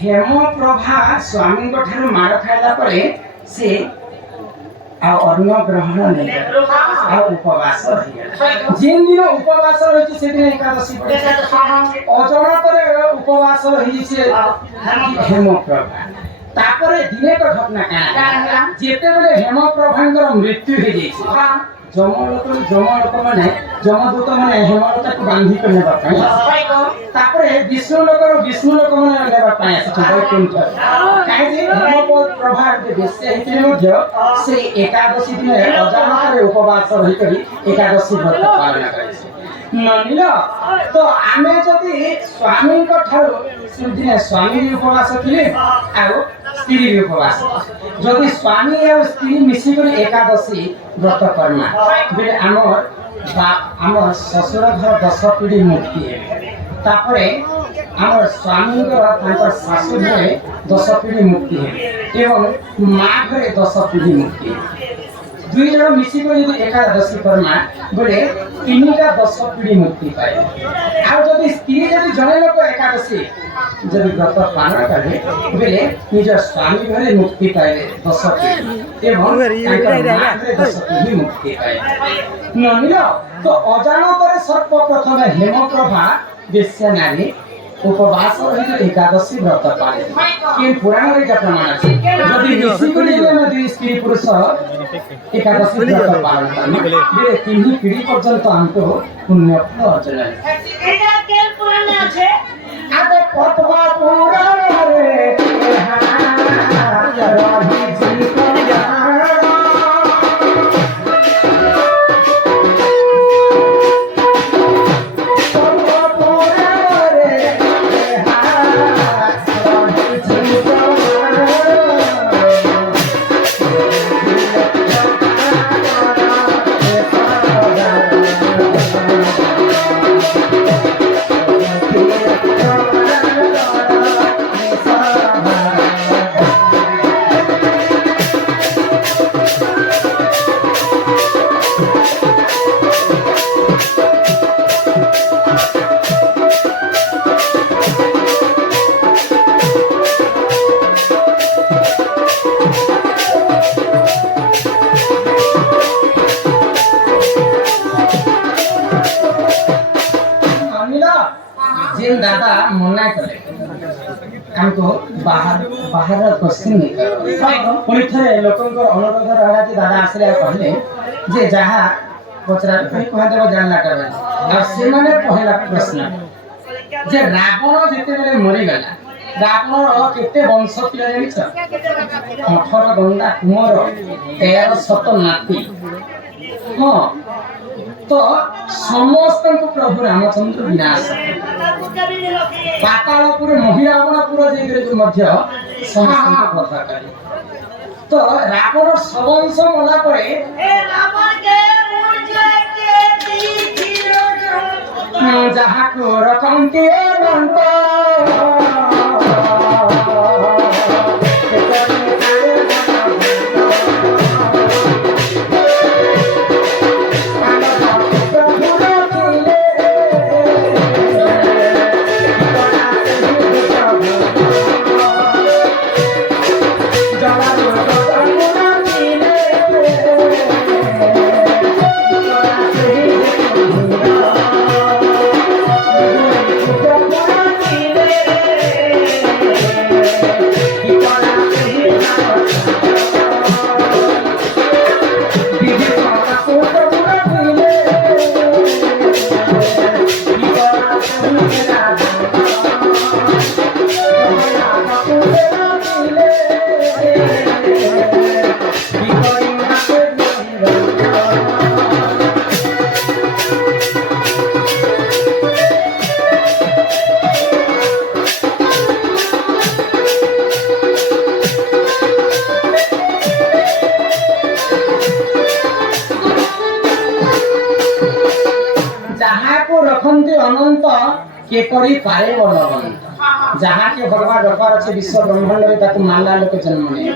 हेमप्रभा स्वामी ठार माड़ खाइला परे से अन्न ग्रहण नहीं उपवास जिन दिन उपवास रही से दिन एकादशी अजनत उपवास रही हेमप्रभा तापरे दिने तो घटना क्या जेते बेले हेमप्रभांकर मृत्यु हो जाए जमलोक माने जमदूत माने हेमलता को बांधी कर नेबा तापरे विष्णुलोक माने नेबा पाए वैकुंठ काहे जे हेमप्रभा बेसे हेतिले मध्य से एकादशी दिन अजानत उपवास रही करी एकादशी व्रत पालन करे ननिल तो आमे जदि स्वामी को ठारो सुदिने स्वामी उपवास थिले आरो स्त्री उपवास जदि स्वामी और स्त्री मिसी कर एकादशी व्रत करना बेले आमर ससुर घर 10 पीढ़ी मुक्ति है तापरे आमर स्वामी घर शाशु घरे 10 पीढ़ी मुक्ति है एवं माँ घरे 10 पीढ़ी मुक्ति है दुई जन मिसी कर एकादशी करना बोले 10 पीढ़ी मुक्ति पाए आ जदि स्त्री जदि जने लोक एकादशी जदि व्रत पालन करे बोले निज स्वामी घरे मुक्ति पाए 10 पीढ़ी एवं 10 पीढ़ी मुक्ति पाए ननिल तो अजानत सर्वप्रथम हेमप्रभा बेश्या नारी उपवास रही एकादशी व्रत पाले कि पुराण रे प्रमाण अछि जदि मिसी करी में दुई स्त्री पुरुष एकादशी व्रत पालन करना बेले 3 पीढ़ी पर्यंत हमको पुण्य फल अर्जन है एटा केल पुराण আছে आदे पतवा पुराण रे रही जी जिन दादा मना करे हमको बाहर क्वेश्चन नहीं कर पुणी थे लोकंकर अनुरोध रहा कि दादा आसले कहले जे जहा पचरा कहि कह देबो जानला करबे और से माने पहला प्रश्न जे रावण जेते बेले मरि गला रावण केते वंश थिले जानिछ 18 गंगा कुंवर 13 शत नाती हां तो समस्त को प्रभु रामचंद्र विनाश पातालपुर महिरावणपुर जे मध्य समस्त कथा करे तो रावण सवंश मला परे ए रावण के मुर्जे के दी जहा को रकम के मंत रखते अनंत के करी पारे बलवंत जहाँ के भगवान रखा अच्छे विश्व ब्रह्मांड में मानला लोक जन्म नहीं।